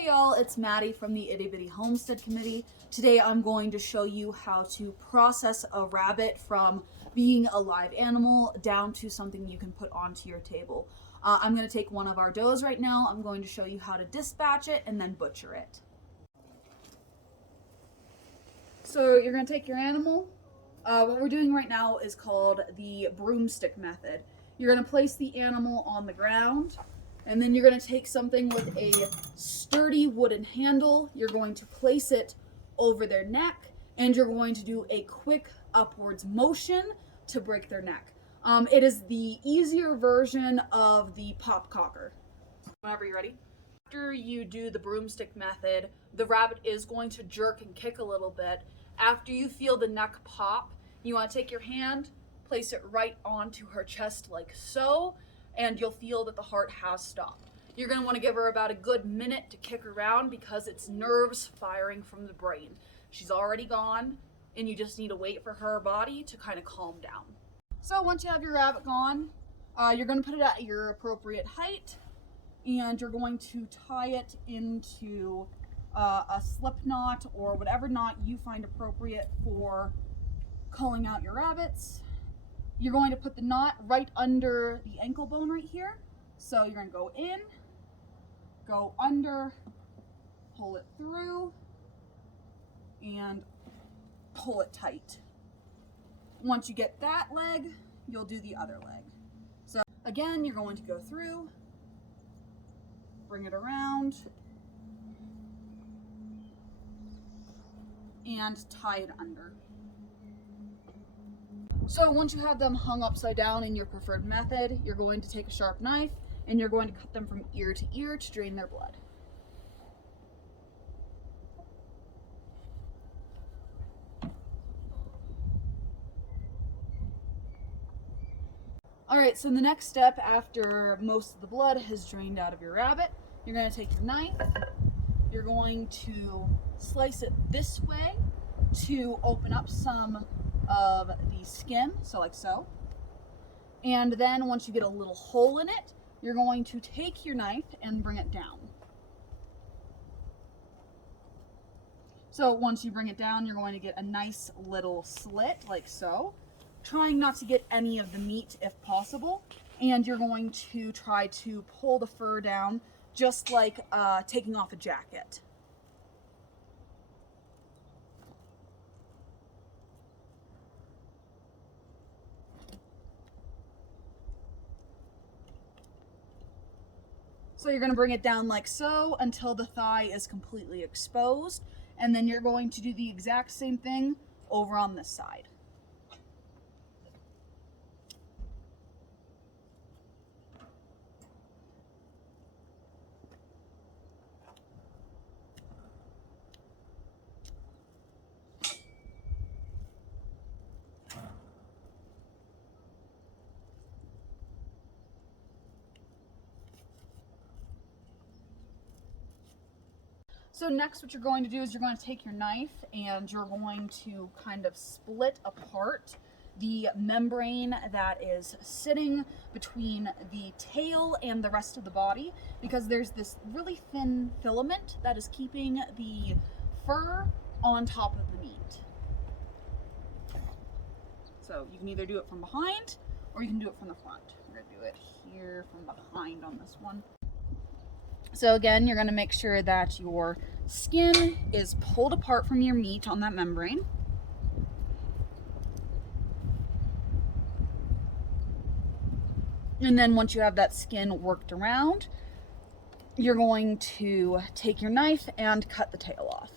Hey y'all, it's Maddie from the Itty Bitty Homestead Committee. Today I'm going to show you how to process a rabbit from being a live animal down to something you can put onto your table. I'm going to take one of our does right now. I'm going to show you how to dispatch it and then butcher it. So you're going to take your animal. What we're doing right now is called the Broomstick Method. You're going to place the animal on the ground. And then you're going to take something with a sturdy wooden handle. You're going to place it over their neck, and you're going to do a quick upwards motion to break their neck. It is the easier version of the pop cocker. Whenever you're ready. After you do the broomstick method, the rabbit is going to jerk and kick a little bit. After you feel the neck pop, you want to take your hand, place it right onto her chest like so, and you'll feel that the heart has stopped. You're going to want to give her about a good minute to kick around because it's nerves firing from the brain. She's already gone, and you just need to wait for her body to kind of calm down. So once you have your rabbit gone, you're going to put it at your appropriate height, and you're going to tie it into a slip knot or whatever knot you find appropriate for culling out your rabbits. You're going to put the knot right under the ankle bone right here. So you're going to go in, go under, pull it through, and pull it tight. Once you get that leg, you'll do the other leg. So again, you're going to go through, bring it around, and tie it under. So once you have them hung upside down in your preferred method, you're going to take a sharp knife and you're going to cut them from ear to ear to drain their blood. Alright, so the next step after most of the blood has drained out of your rabbit, you're going to take your knife, you're going to slice it this way to open up some of the skin, so like so. And then once you get a little hole in it, you're going to take your knife and bring it down. So once you bring it down, you're going to get a nice little slit like so, trying not to get any of the meat if possible. And you're going to try to pull the fur down just like taking off a jacket. So you're going to bring it down like so until the thigh is completely exposed, and then you're going to do the exact same thing over on this side. So next what you're going to do is you're going to take your knife and you're going to kind of split apart the membrane that is sitting between the tail and the rest of the body, because there's this really thin filament that is keeping the fur on top of the meat. So you can either do it from behind or you can do it from the front. We're going to do it here from behind on this one. So again, you're going to make sure that your skin is pulled apart from your meat on that membrane. And then once you have that skin worked around, you're going to take your knife and cut the tail off.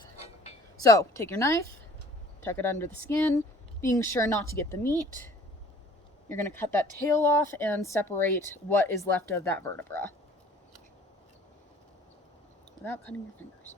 So take your knife, tuck it under the skin, being sure not to get the meat. You're going to cut that tail off and separate what is left of that vertebra without cutting your fingers.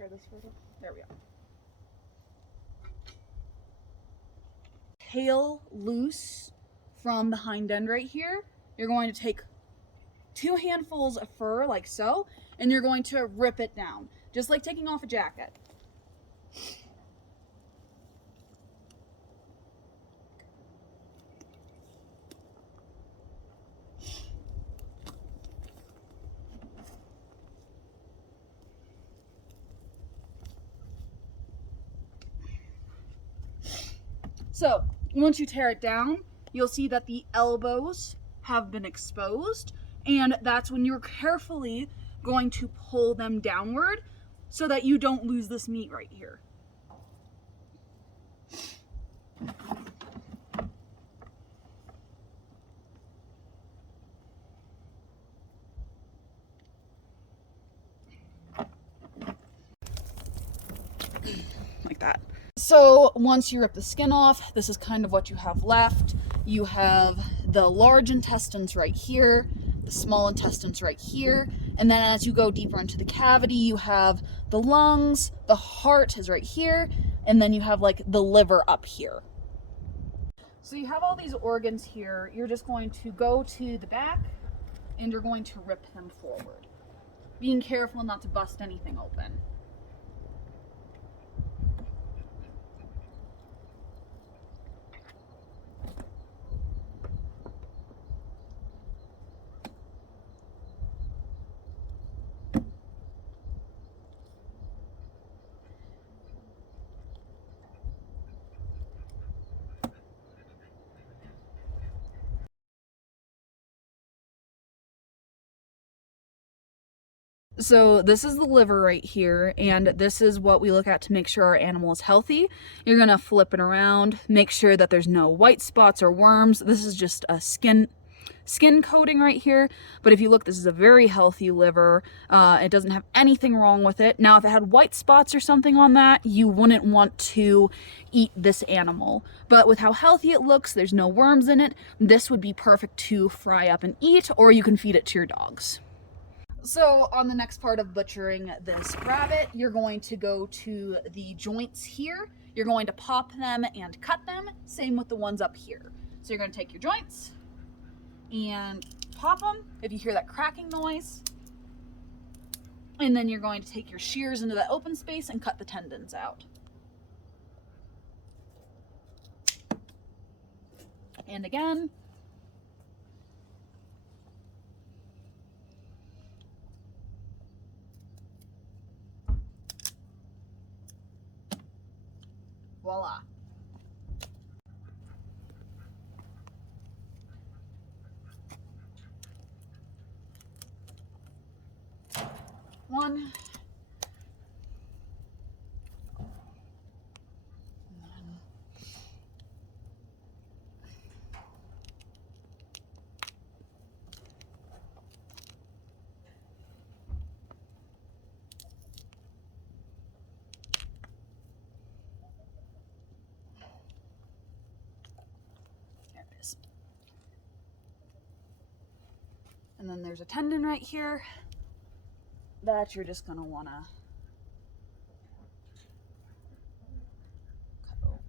tear this further. There we go. Tail loose from the hind end right here. You're going to take 2 handfuls of fur like so, and you're going to rip it down, just like taking off a jacket. So once you tear it down, you'll see that the elbows have been exposed, and that's when you're carefully going to pull them downward so that you don't lose this meat right here. Like that. So once you rip the skin off, this is kind of what you have left. You have the large intestines right here, the small intestines right here, and then as you go deeper into the cavity, you have the lungs, the heart is right here, and then you have like the liver up here. So you have all these organs here. You're just going to go to the back and you're going to rip them forward, being careful not to bust anything open. So this is the liver right here, and this is what we look at to make sure our animal is healthy. You're gonna flip it around, make sure that there's no white spots or worms. This is just a skin coating right here, but if you look, this is a very healthy liver. It doesn't have anything wrong with it. Now, if it had white spots or something on that, you wouldn't want to eat this animal. But with how healthy it looks, there's no worms in it, this would be perfect to fry up and eat, or you can feed it to your dogs. So on the next part of butchering this rabbit, you're going to go to the joints here. You're going to pop them and cut them. Same with the ones up here. So you're going to take your joints and pop them if you hear that cracking noise. And then you're going to take your shears into that open space and cut the tendons out. And again. Voila. One. And then there's a tendon right here that you're just gonna wanna cut out.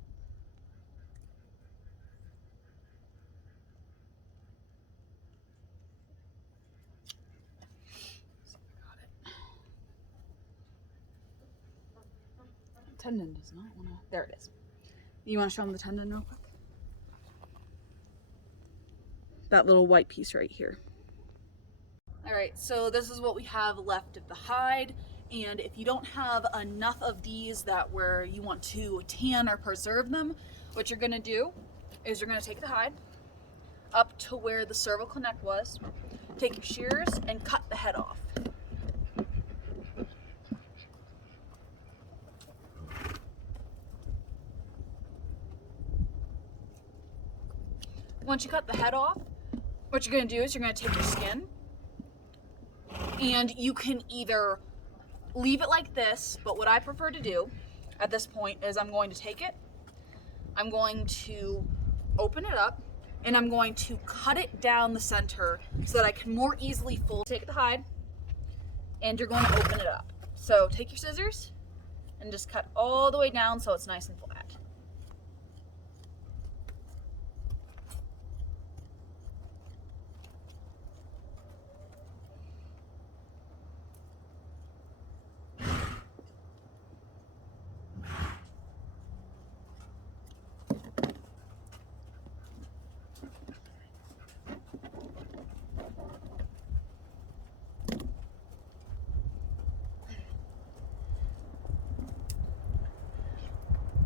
So I got it. The tendon does not wanna, there it is. You wanna show them the tendon real quick? That little white piece right here. All right, so this is what we have left of the hide, and if you don't have enough of these that where you want to tan or preserve them, what you're gonna do is you're gonna take the hide up to where the cervical neck was, take your shears and cut the head off. Once you cut the head off, what you're gonna do is you're gonna take your skin, and you can either leave it like this, but what I prefer to do at this point is I'm going to take it, I'm going to open it up, and I'm going to cut it down the center so that I can more easily fold. Take the hide, and you're going to open it up. So take your scissors, and just cut all the way down so it's nice and flat.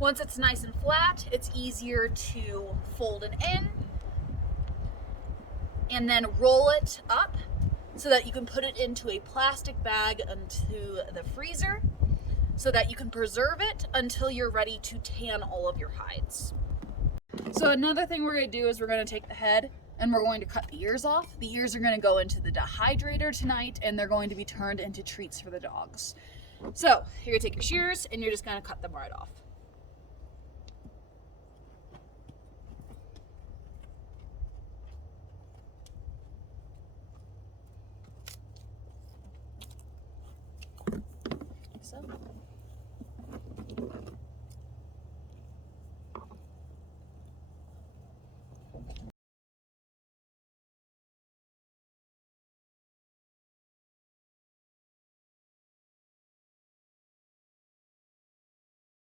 Once it's nice and flat, it's easier to fold it in and then roll it up so that you can put it into a plastic bag into the freezer so that you can preserve it until you're ready to tan all of your hides. So another thing we're going to do is we're going to take the head and we're going to cut the ears off. The ears are going to go into the dehydrator tonight and they're going to be turned into treats for the dogs. So you're going to take your shears and you're just going to cut them right off.